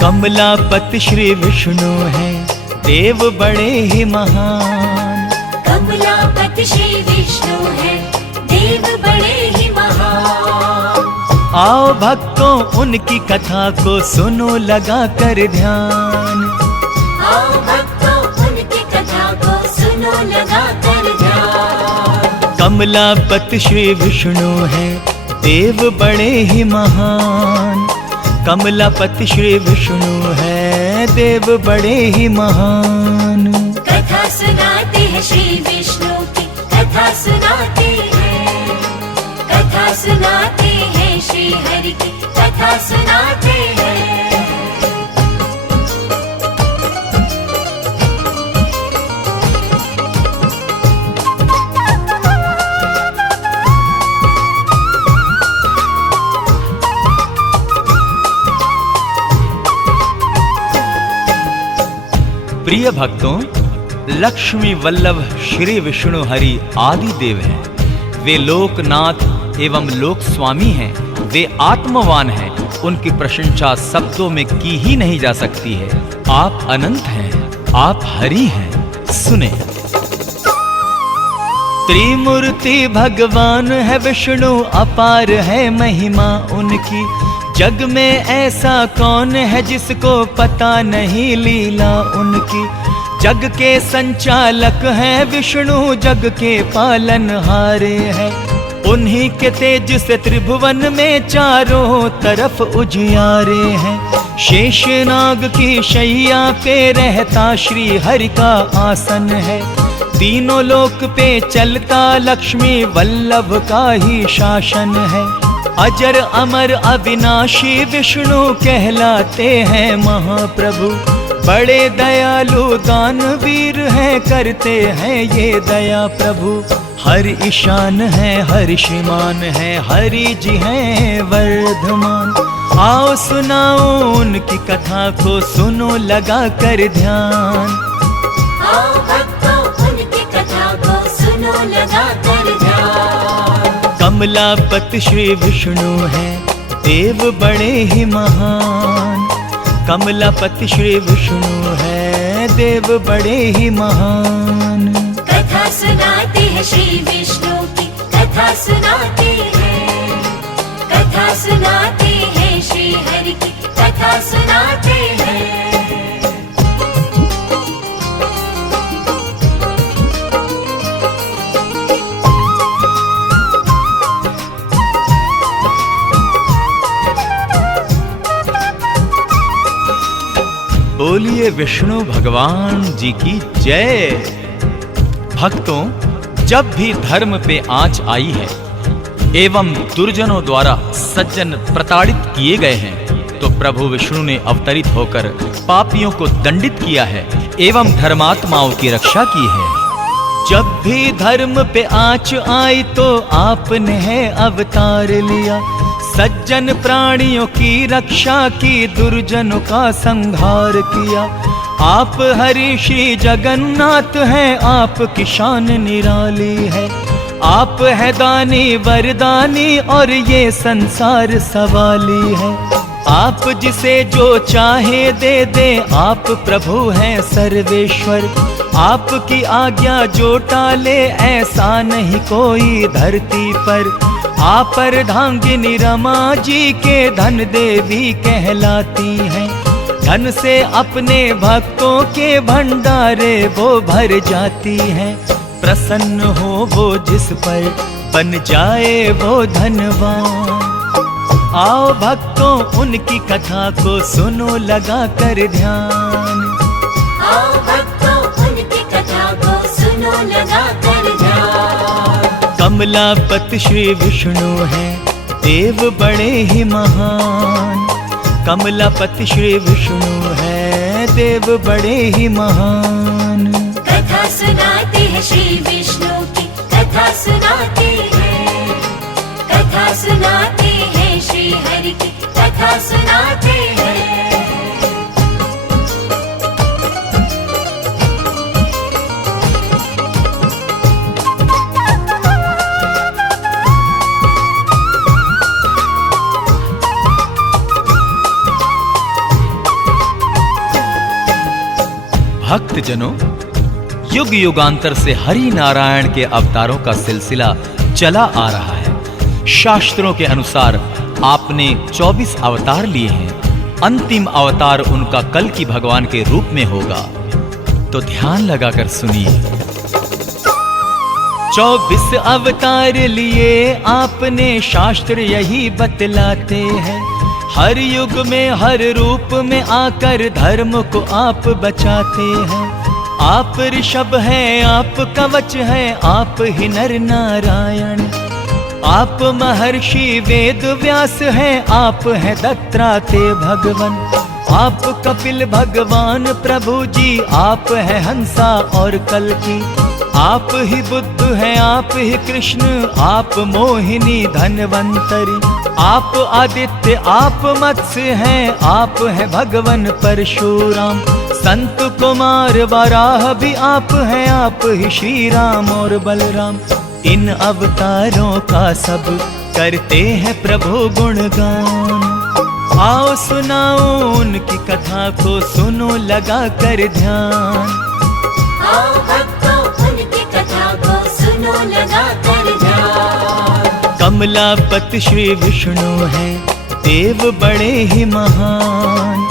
कमलापति श्री विष्णु हैं, देव बड़े ही महान। कमलापति श्री विष्णु हैं, देव बड़े ही महान। आओ भक्तों उनकी कथा को सुनो लगा कर ध्यान। आओ भक्तों उनकी कथा को सुनो लगा कर ध्यान। कमलापति श्री विष्णु हैं, देव बड़े ही महान। कमलापति श्री विष्णु हैं, देव बड़े ही महान। कथा सुनाते हैं श्री विष्णु की, कथा सुनाते हैं। कथा सुनाते हैं श्री हरि की, कथा सुनाते हैं। प्रिय भक्तों, लक्ष्मी वल्लभ श्री विष्णु हरि आदि देव हैं। वे लोकनाथ एवं लोक स्वामी हैं। वे आत्मवान हैं। उनकी प्रशंसा शब्दों में की ही नहीं जा सकती है। आप अनंत हैं, आप हरि हैं। सुने। त्रिमूर्ति भगवान है विष्णु, अपार है महिमा उनकी। जग में ऐसा कौन है जिसको पता नहीं लीला उनकी। जग के संचालक हैं विष्णु, जग के पालनहारे हैं। उन्हीं के तेज से त्रिभुवन में चारों तरफ उजियारे हैं। शेषनाग की शैया पे रहता श्री हरि का आसन है। तीनों लोक पे चलता लक्ष्मी वल्लभ का ही शासन है। अजर अमर अविनाशी विष्णु कहलाते हैं महाप्रभु। बड़े दयालु दानवीर हैं, करते हैं ये दया प्रभु। हर ईशान है, हर श्रीमान है, हरि जी हैं वर्धमान। आओ सुनाओ उनकी कथा को सुनो लगा कर ध्यान। आओ भक्तों उनकी कथा को सुनो लगा कर ध्यान। कमलापति श्री विष्णु हैं, देव बड़े ही महान। कमलापति श्री विष्णु हैं, देव बड़े ही महान। कथा सुनाते हैं श्री विष्णु की, कथा सुनाते हैं। कथा सुनाते हैं श्री हरि की, कथा सुनाते हैं। बोलिए विष्णु भगवान जी की जय। भक्तों, जब भी धर्म पे आंच आई है एवं दुर्जनों द्वारा सज्जन प्रताड़ित किए गए हैं, तो प्रभु विष्णु ने अवतरित होकर पापियों को दंडित किया है एवं धर्मात्माओं की रक्षा की है। जब भी धर्म पे आंच आई तो आपने है अवतार लिया। सज्जन प्राणियों की रक्षा की, दुर्जनों का संहार किया। आप हरि श्री जगन्नाथ हैं, आपकी शान निराली है। आप है दानी वरदानी और ये संसार सवाली है। आप जिसे जो चाहे दे दे, आप प्रभु हैं सर्वेश्वर। आपकी आज्ञा जो टाले, ऐसा नहीं कोई धरती पर। आप अर्धांगिनी रमा जी के धन देवी कहलाती हैं। धन से अपने भक्तों के भंडारे वो भर जाती हैं। प्रसन्न हो वो जिस पर, बन जाए वो धनवान। आओ भक्तों उनकी कथा को सुनो लगा कर ध्यान। आओ भक्तों उनकी कथा को सुनो लगा कर ध्यान। कमलापति श्री विष्णु हैं, देव बड़े ही महान। कमलापति श्री विष्णु हैं, देव बड़े ही महान। कथा सुनाते हैं श्री विष्णु की, कथा सुनाते हैं। कथा सुनाते हैं श्री हरि की, कथा सुनाते हैं। भक्त जनों, युग युगांतर से हरि नारायण के अवतारों का सिलसिला चला आ रहा है। शास्त्रों के अनुसार आपने 24 अवतार लिए हैं। अंतिम अवतार उनका कल की भगवान के रूप में होगा। तो ध्यान लगाकर सुनिए। 24 अवतार लिए आपने, शास्त्र यही बतलाते हैं। हर युग में हर रूप में आकर धर्म को आप बचाते हैं। आप ऋषभ हैं, आप कवच हैं, आप ही नर नारायण। आप महर्षि वेद व्यास हैं, आप हैं दत्तात्रेय भगवान। आप कपिल भगवान प्रभु जी, आप हैं हंसा और कल्की। आप ही बुद्ध हैं, आप ही कृष्ण, आप मोहिनी धनवंतरी। आप आदित्य, आप मत्स्य हैं, आप हैं भगवान परशुराम। संत कुमार वराह भी आप हैं, आप ही श्री राम और बलराम। इन अवतारों का सब करते हैं प्रभु गुणगान। आओ सुनाओ उनकी कथा को, सुनो लगा कर ध्यान। आओ भक्तों उनकी कथा को सुनो लगा कर ध्यान। कमलापति श्री विष्णु हैं, देव बड़े ही महान।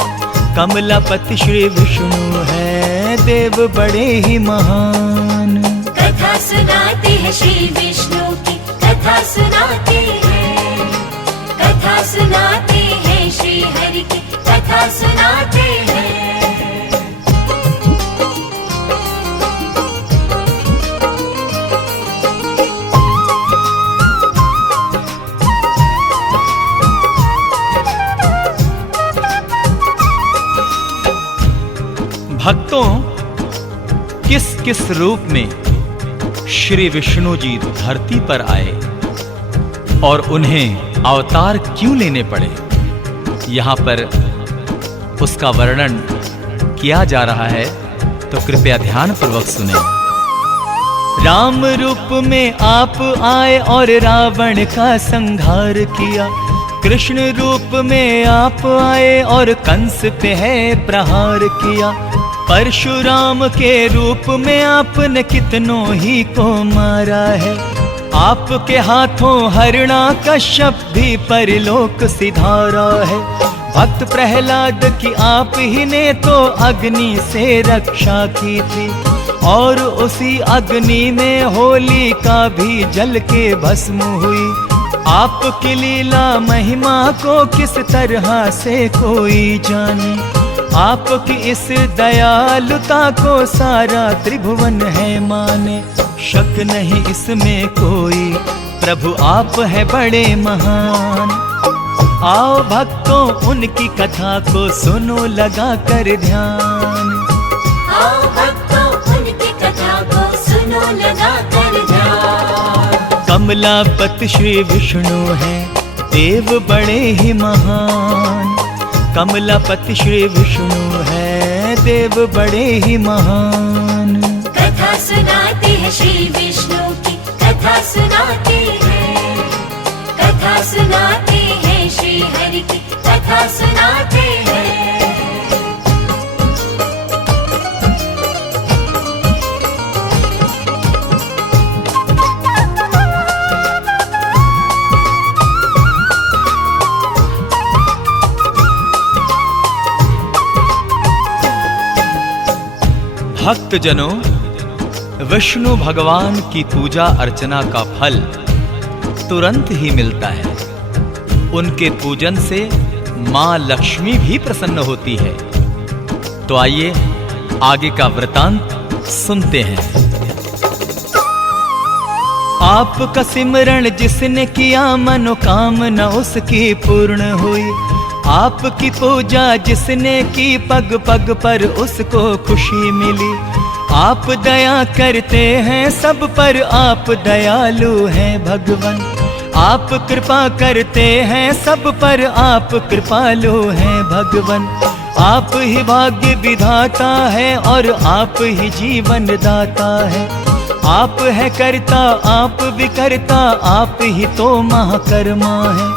कमलापति श्री विष्णु हैं, देव बड़े ही महान। कथा सुनाते हैं श्री विष्णु की, कथा सुनाते हैं। कथा सुनाते हैं श्री हरि की, कथा सुनाते हैं। भक्तों, किस किस रूप में श्री विष्णु जी धरती पर आए और उन्हें अवतार क्यों लेने पड़े, यहाँ पर उसका वर्णन किया जा रहा है। तो कृपया ध्यान पूर्वक सुने। राम रूप में आप आए और रावण का संहार किया। कृष्ण रूप में आप आए और कंस पे है प्रहार किया। परशुराम के रूप में आपने कितनों ही को मारा है। आपके हाथों हिरण्यकश्यप भी परलोक सिधारा है। भक्त प्रहलाद की आप ही ने तो अग्नि से रक्षा की थी, और उसी अग्नि में होलिका भी जल के भस्म हुई। आपकी लीला महिमा को किस तरह से कोई जाने। आपकी इस दयालुता को सारा त्रिभुवन है माने। शक नहीं इसमें कोई, प्रभु आप है बड़े महान। आओ भक्तों उनकी कथा को सुनो लगा कर ध्यान। आओ भक्तों उनकी कथा को सुनो लगा कर ध्यान। कमलापति श्री विष्णु हैं, देव बड़े ही महान। कमलापति श्री विष्णु हैं, देव बड़े ही महान। कथा सुनाते हैं श्री विष्णु की, कथा सुनाते हैं। कथा सुनाते हैं श्री हरि की, कथा सुनाते हैं। भक्तजनों, विष्णु भगवान की पूजा अर्चना का फल तुरंत ही मिलता है। उनके पूजन से मां लक्ष्मी भी प्रसन्न होती है। तो आइए आगे का वृतांत सुनते हैं। आपका सिमरण जिसने किया मनोकामना उसकी पूर्ण हुई। आपकी पूजा जिसने की पग पग पर उसको खुशी मिली। आप दया करते हैं सब पर, आप दयालु हैं भगवान। आप कृपा करते हैं सब पर, आप कृपालु हैं भगवान। आप ही भाग्य विधाता है और आप ही जीवन दाता है। आप है करता, आप विकर्ता, आप ही तो महाकर्मा है।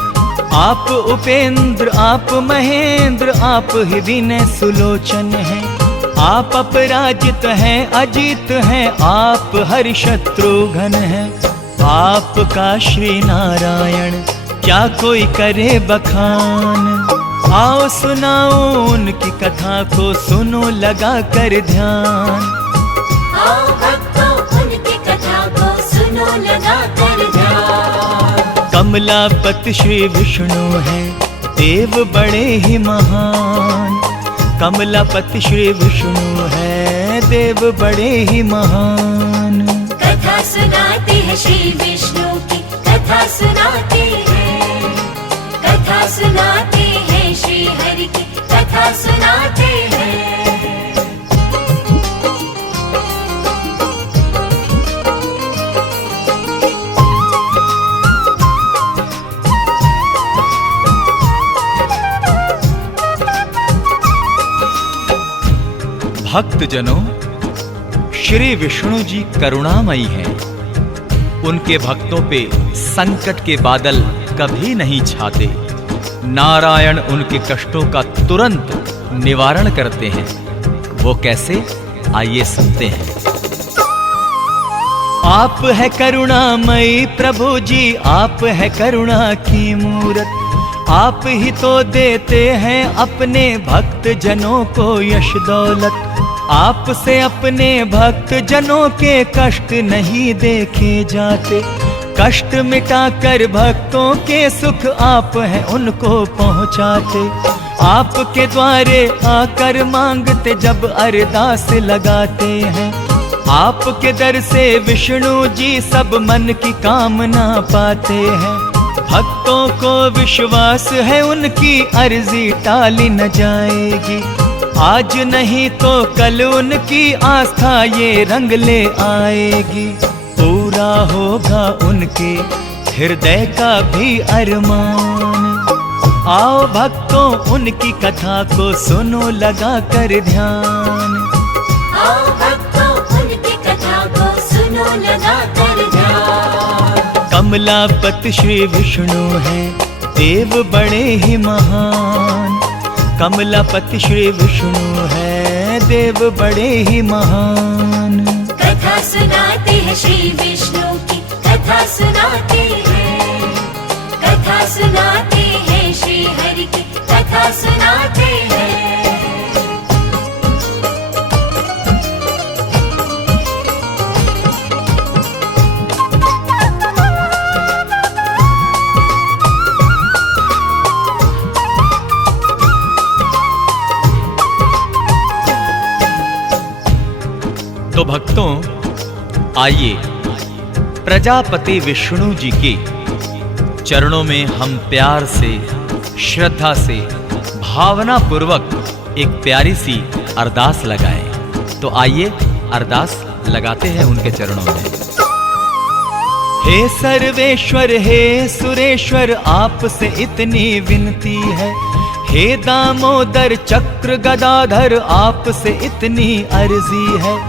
आप उपेंद्र, आप महेंद्र, आप ही विनय सुलोचन है। आप अपराजित हैं, अजित हैं, आप हरि शत्रुघ्न हैं। आपका श्री नारायण क्या कोई करे बखान। आओ सुनाओ उनकी कथा को, सुनो लगा कर ध्यान। आओ भक्तों उनकी कथा को सुनो लगा कर ध्यान। कमलापति श्री विष्णु हैं, देव बड़े ही महान। कमलापति श्री विष्णु हैं, देव बड़े ही महान। कथा सुनाते हैं श्री विष्णु की, कथा सुनाते हैं। कथा सुनाते हैं श्री हरि की, कथा सुनाते हैं। भक्तजनों, श्री विष्णु जी करुणामयी हैं। उनके भक्तों पे संकट के बादल कभी नहीं छाते। नारायण उनके कष्टों का तुरंत निवारण करते हैं। वो कैसे, आइए सुनते हैं। आप है करुणामयी प्रभु जी, आप है करुणा की मूरत। आप ही तो देते हैं अपने भक्त जनों को यश दौलत। आपसे अपने भक्त जनों के कष्ट नहीं देखे जाते। कष्ट मिटाकर भक्तों के सुख आप हैं उनको पहुंचाते। आपके द्वारे आकर मांगते जब अरदास लगाते हैं। आपके दर से विष्णु जी सब मन की कामना पाते हैं। भक्तों को विश्वास है उनकी अर्जी टाली न जाएगी। आज नहीं तो कल उनकी आस्था ये रंग ले आएगी। पूरा होगा उनके हृदय का भी अरमान। आओ भक्तों उनकी कथा को सुनो लगा कर ध्यान। आओ भक्तों उनकी कथा को सुनो लगा कर ध्यान। कमलापति श्री विष्णु हैं, देव बड़े ही महान। कमलापति श्री विष्णु हैं, देव बड़े ही महान। कथा सुनाते हैं श्री विष्णु की, कथा सुनाते हैं। कथा सुनाते हैं श्री हरि की, कथा सुनाते हैं। तो भक्तों, आइए प्रजापति विष्णु जी के चरणों में हम प्यार से, श्रद्धा से, भावना पूर्वक एक प्यारी सी अरदास लगाएं। तो आइए अरदास लगाते हैं उनके चरणों में। हे सर्वेश्वर, हे सुरेश्वर, आपसे इतनी विनती है। हे दामोदर चक्र गदाधर, आपसे इतनी अर्जी है।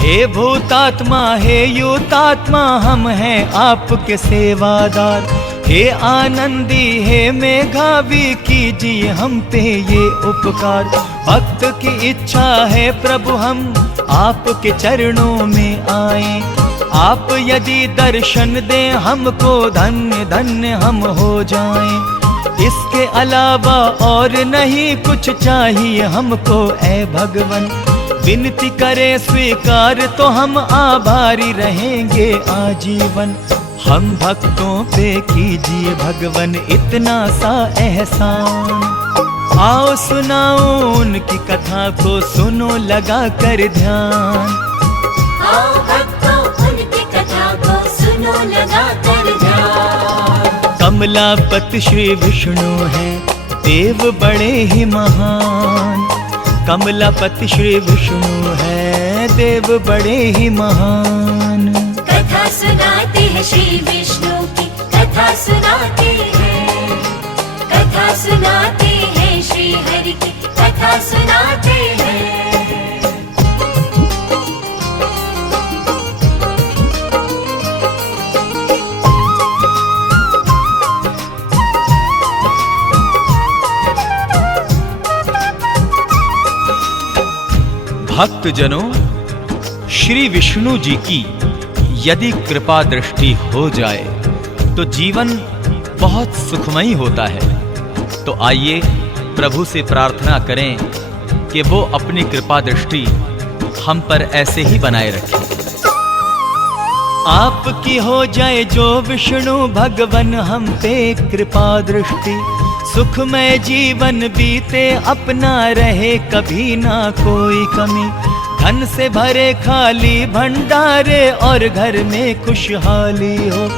हे भूतात्मा, हे युतात्मा, हम हैं आपके सेवादार। हे आनंदी, हे मेघावी, कीजिए हम पे ये उपकार। भक्त की इच्छा है प्रभु हम आपके चरणों में आए। आप यदि दर्शन दें हमको, धन्य धन्य हम हो जाएं। इसके अलावा और नहीं कुछ चाहिए हमको ऐ भगवन। विनती करे स्वीकार तो हम आभारी रहेंगे आजीवन। हम भक्तों पे कीजिए भगवन इतना सा एहसान। आओ सुनाओ उनकी कथा को, सुनो लगा कर ध्यान। आओ भक्तों उनकी कथा को सुनो लगा कर ध्यान। कमलापति श्री विष्णु हैं, देव बड़े ही महान। कमलापति श्री विष्णु हैं, देव बड़े ही महान। कथा सुनाते हैं श्री विष्णु की, कथा सुनाते हैं। कथा सुनाते हैं श्री हरि की, कथा सुनाते हैं। भक्तजनों, श्री विष्णु जी की यदि कृपा दृष्टि हो जाए तो जीवन बहुत सुखमयी होता है। तो आइए प्रभु से प्रार्थना करें कि वो अपनी कृपा दृष्टि हम पर ऐसे ही बनाए रखें। आपकी हो जाए जो विष्णु भगवन हम पे कृपा दृष्टि, सुखमय जीवन बीते अपना रहे कभी ना कोई कमी, धन से भरे खाली भंडारे और घर में खुशहाली हो,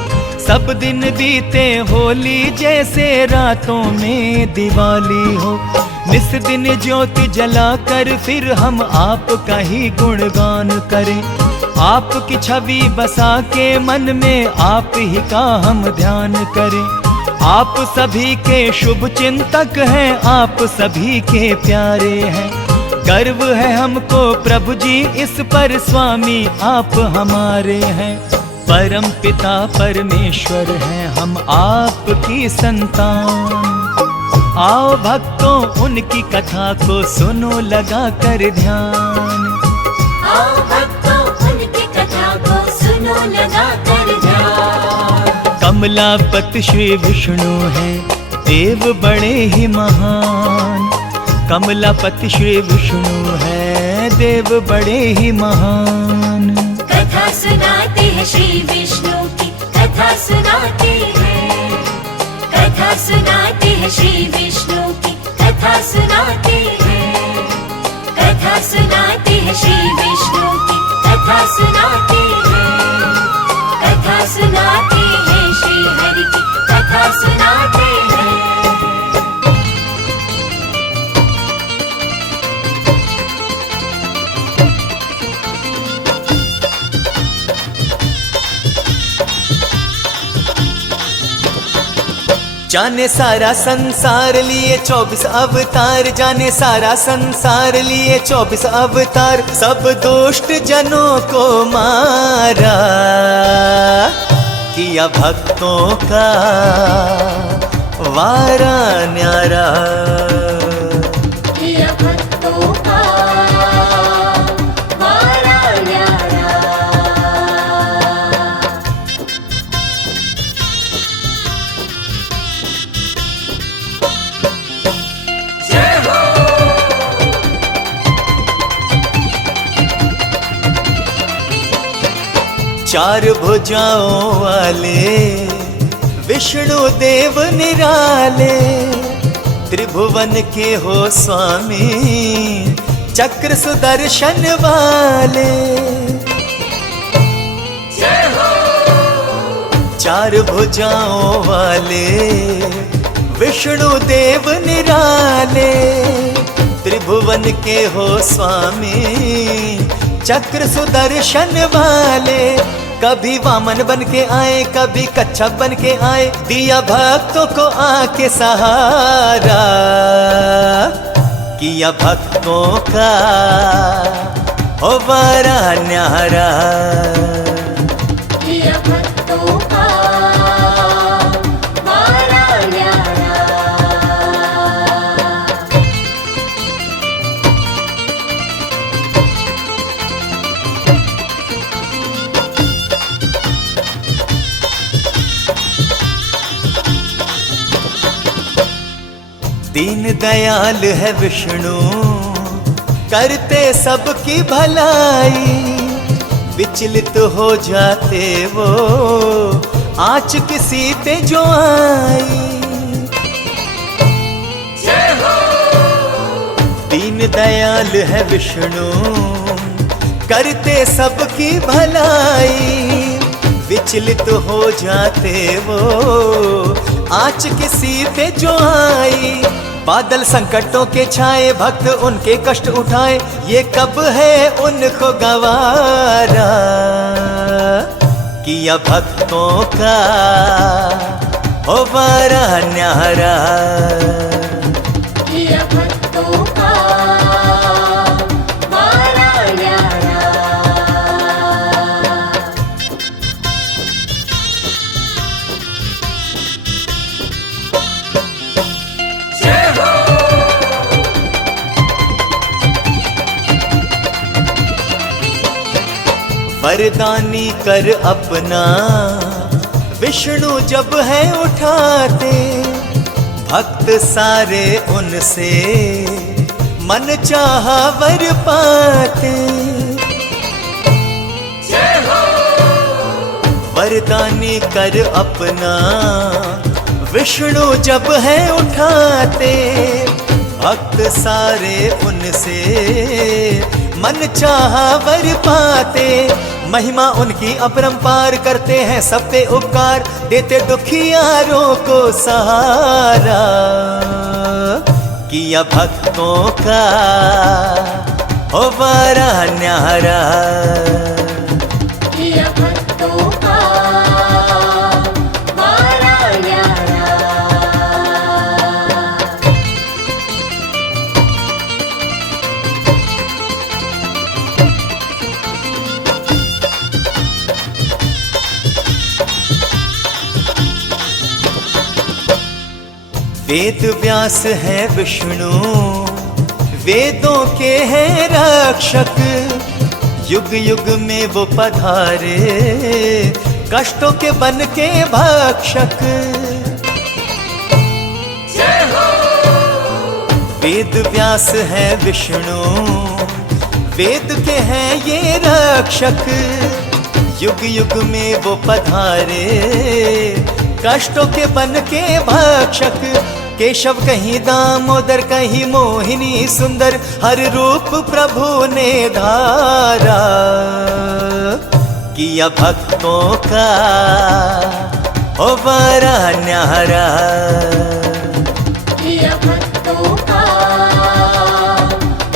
सब दिन बीते होली जैसे रातों में दिवाली हो, निस दिन ज्योति जलाकर फिर हम आपका ही गुणगान करें, आपकी छवि बसा के मन में आप ही का हम ध्यान करें। आप सभी के शुभ चिंतक हैं, आप सभी के प्यारे हैं, गर्व है हमको प्रभु जी इस पर, स्वामी आप हमारे हैं। परम पिता परमेश्वर हैं हम आपकी संतान, आओ भक्तों उनकी कथा को सुनो लगा कर ध्यान, आओ भक्तों उनकी कथा को सुनो लगा कर ध्यान। कमलापति श्री विष्णु हैं देव बड़े ही महान, कमलापति श्री विष्णु हैं देव बड़े ही महान। कथा सुनाते हैं श्री विष्णु की, कथा सुनाते हैं, कथा सुनाते हैं श्री विष्णु की, कथा सुनाते हैं, कथा सुनाते हैं श्री विष्णु की, कथा सुनाते हैं, कथा सुनाते हैं श्री हरि की, कथा सुनाते हैं। जाने सारा संसार लिए 24 अवतार, जाने सारा संसार लिए 24 अवतार, सब दुष्ट जनों को मारा, किया भक्तों का वारा न्यारा, किया भक्तों का वारा न्यारा। चार भुजाओं वाले विष्णु देव निराले, त्रिभुवन के हो स्वामी चक्र सुदर्शन वाले, चार भुजाओं वाले विष्णु देव निराले, त्रिभुवन के हो स्वामी चक्र सुदर्शन वाले, कभी वामन बन के आए कभी कच्छप बन के आए, दिया भक्तों को आके सहारा, किया भक्तों का ओ वारा न्यारा, किया भक्तों का वारा न्यारा। दीन दयाल है विष्णु करते सबकी भलाई, विचलित हो जाते वो आँच किसी पे जो आई, दीन दयाल है विष्णु करते सबकी भलाई, विचलित हो जाते वो आँच किसी पे जो आई, बादल संकटों के छाए भक्त उनके कष्ट उठाए, ये कब है उनको गवारा, किया भक्तों का ओ वारा न्यारा, किया भक्तों का वारा न्यारा। वरदानी कर अपना विष्णु जब है उठाते, भक्त सारे उनसे मन चाहा वर पाते। वरदानी कर अपना विष्णु जब है उठाते, भक्त सारे उनसे मन चाहा वर पाते। महिमा उनकी अपरंपार, करते हैं सब पे उपकार, देते दुखियारों को सहारा। किया भक्तों का हो बड़ा न्यारा, किया भक्तों का बड़ा न्यारा। वेद व्यास है विष्णु, वेदों के हैं रक्षक, युग युग में वो पधारे, कष्टों के बन के भक्षक। वेद व्यास है विष्णु, वेद के हैं ये रक्षक, युग युग में वो पधारे, कष्टों के बन के भक्षक। केशव कहीं दामोदर, कहीं मोहिनी सुंदर, हर रूप प्रभु ने धारा। किया भक्तों का हो बड़ा न्यारा, किया भक्तों का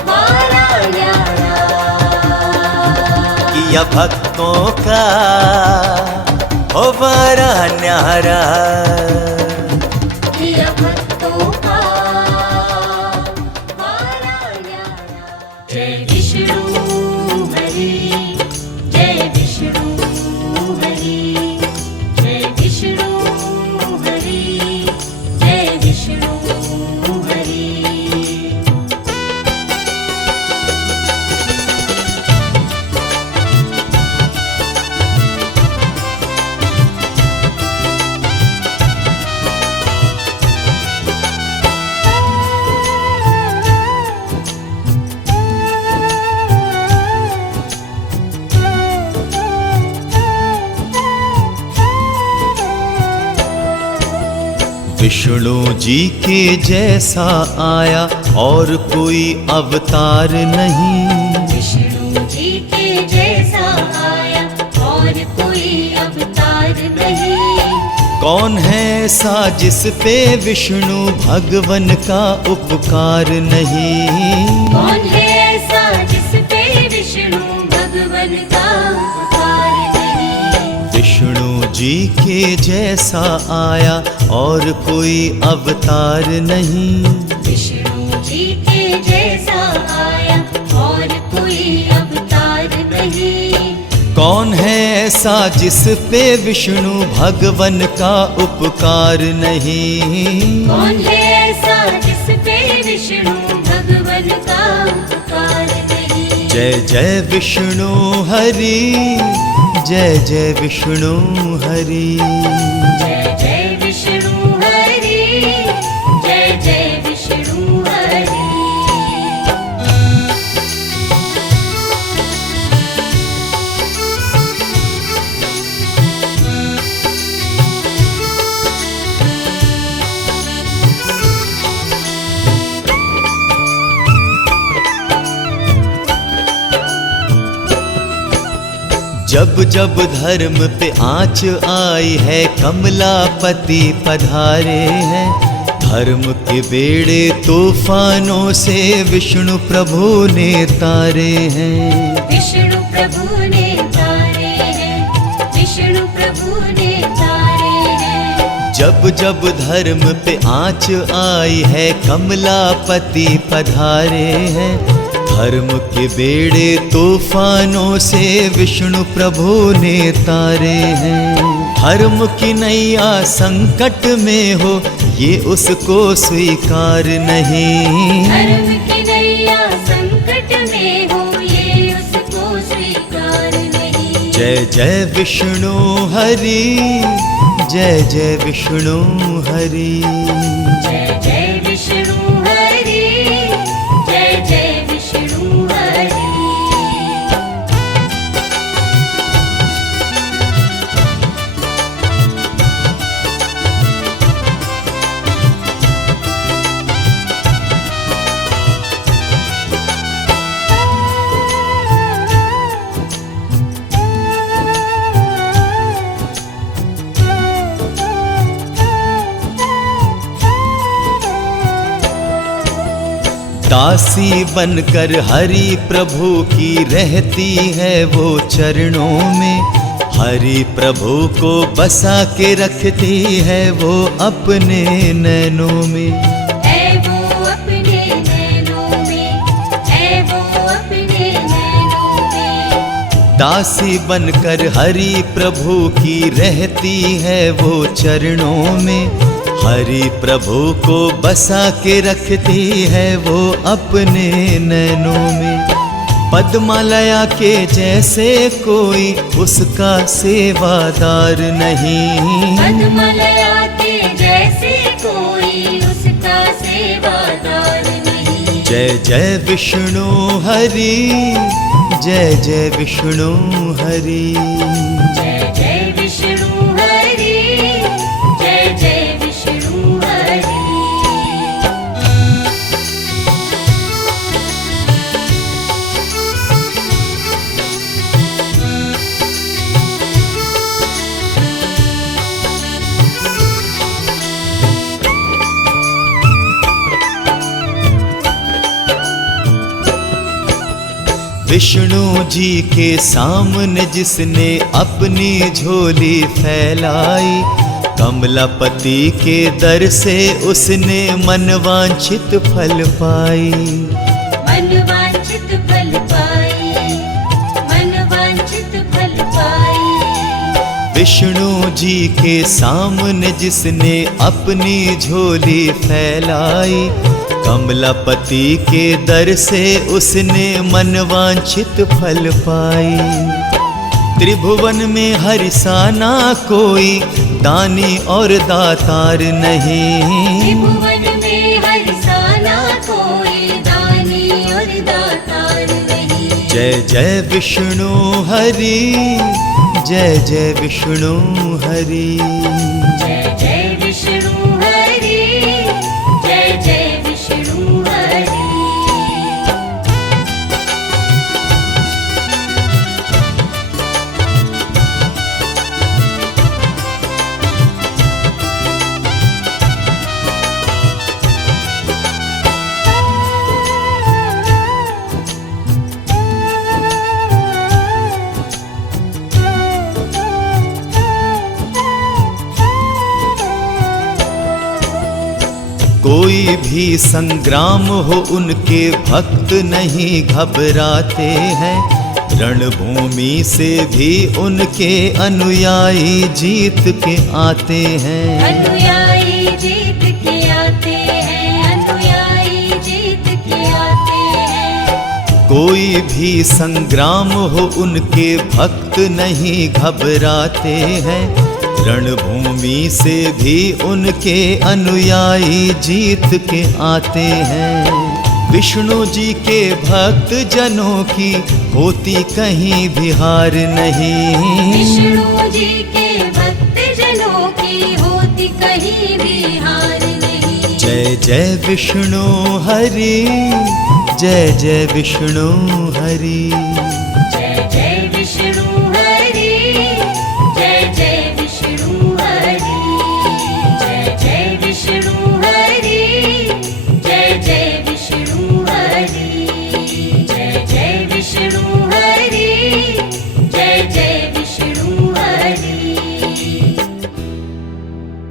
बड़ा न्यारा। किया भक्तों का हो बड़ा न्यारा, किया भक्तों का बड़ा न्यारा। जय विष्णु हरि, जय विष्णु हरि, जय विष्णु हरि, जय विष्णु हरि। विष्णु जी के जैसा आया और कोई अवतार नहीं, विष्णु जी के जैसा आया और कोई अवतार नहीं। कौन है ऐसा जिस पे विष्णु भगवन का उपकार नहीं। कौन है ऐसा जिस पे विष्णु भगवन का उपकार नहीं। विष्णु जी के जैसा आया और कोई अवतार नहीं, विष्णु जी के जैसा आया और कोई अवतार नहीं। कौन है ऐसा जिस पे विष्णु भगवन का उपकार नहीं। कौन है ऐसा जिस पे विष्णु भगवन का उपकार नहीं। जय जय विष्णु हरि, जय जय विष्णु हरि, जय जय विष्णु हरि, जय जय विष्णु हरि। जब जब धर्म पे आँच आई है, कमलापति पधारे हैं। धर्म के बेड़े तूफानों से विष्णु प्रभु ने तारे हैं। विष्णु प्रभु ने तारे हैं, विष्णु प्रभु ने तारे हैं। जब जब धर्म पे आँच आई है, कमलापति पधारे हैं। धर्म के बेड़े तूफानों से विष्णु प्रभु ने तारे हैं। धर्म की नैया संकट में हो, ये उसको स्वीकार नहीं। धर्म की नैया संकट में हो, ये उसको स्वीकार नहीं। जय जय विष्णु हरि, जय जय विष्णु हरि। जय जय विष्णु हरि, जय जय विष्णु हरि। दासी बनकर हरि प्रभु की रहती है वो चरणों में, हरि प्रभु को बसा के रखती है वो अपने नैनों में। है वो अपने नैनों में, है वो अपने नैनों में। दासी बनकर हरि प्रभु की रहती है वो चरणों में, हरि प्रभु को बसा के रखती है वो अपने नैनों में। पद्मालया के जैसे कोई उसका सेवादार नहीं, पद्मालया के जैसे कोई उसका सेवादार नहीं। जय जय विष्णु हरि, जय जय विष्णु हरि। जय जय विष्णु हरि, जय जय विष्णु हरि। विष्णु जी के सामने जिसने अपनी झोली फैलाई, कमलापति के दर से उसने मनवांछित फल पाई। मनवांछित फल पाई, मनवांछित फल पाई। विष्णु जी के सामने जिसने अपनी झोली फैलाई, कमलापति के दर से उसने मनवांछित फल पाई। त्रिभुवन में हरिसाना कोई दानी और दातार नहीं, त्रिभुवन में हरिसाना कोई दानी और दातार नहीं। जय जय विष्णु हरि, जय जय विष्णु हरि। जय जय विष्णु हरि, जय जय विष्णु हरि। कोई भी संग्राम हो उनके भक्त नहीं घबराते हैं, रणभूमि से भी उनके अनुयायी जीत के आते हैं। अनुयायी जीत के आते हैं, अनुयायी जीत के आते हैं। कोई भी संग्राम हो उनके भक्त नहीं घबराते हैं, रणभूमि से भी उनके अनुयायी जीत के आते हैं। विष्णु जी के भक्त जनों की होती कहीं भी हार नहीं, विष्णु जी के भक्त जनों की होती कहीं भी हार नहीं। जय जय विष्णु हरि, जय जय विष्णु हरि। जय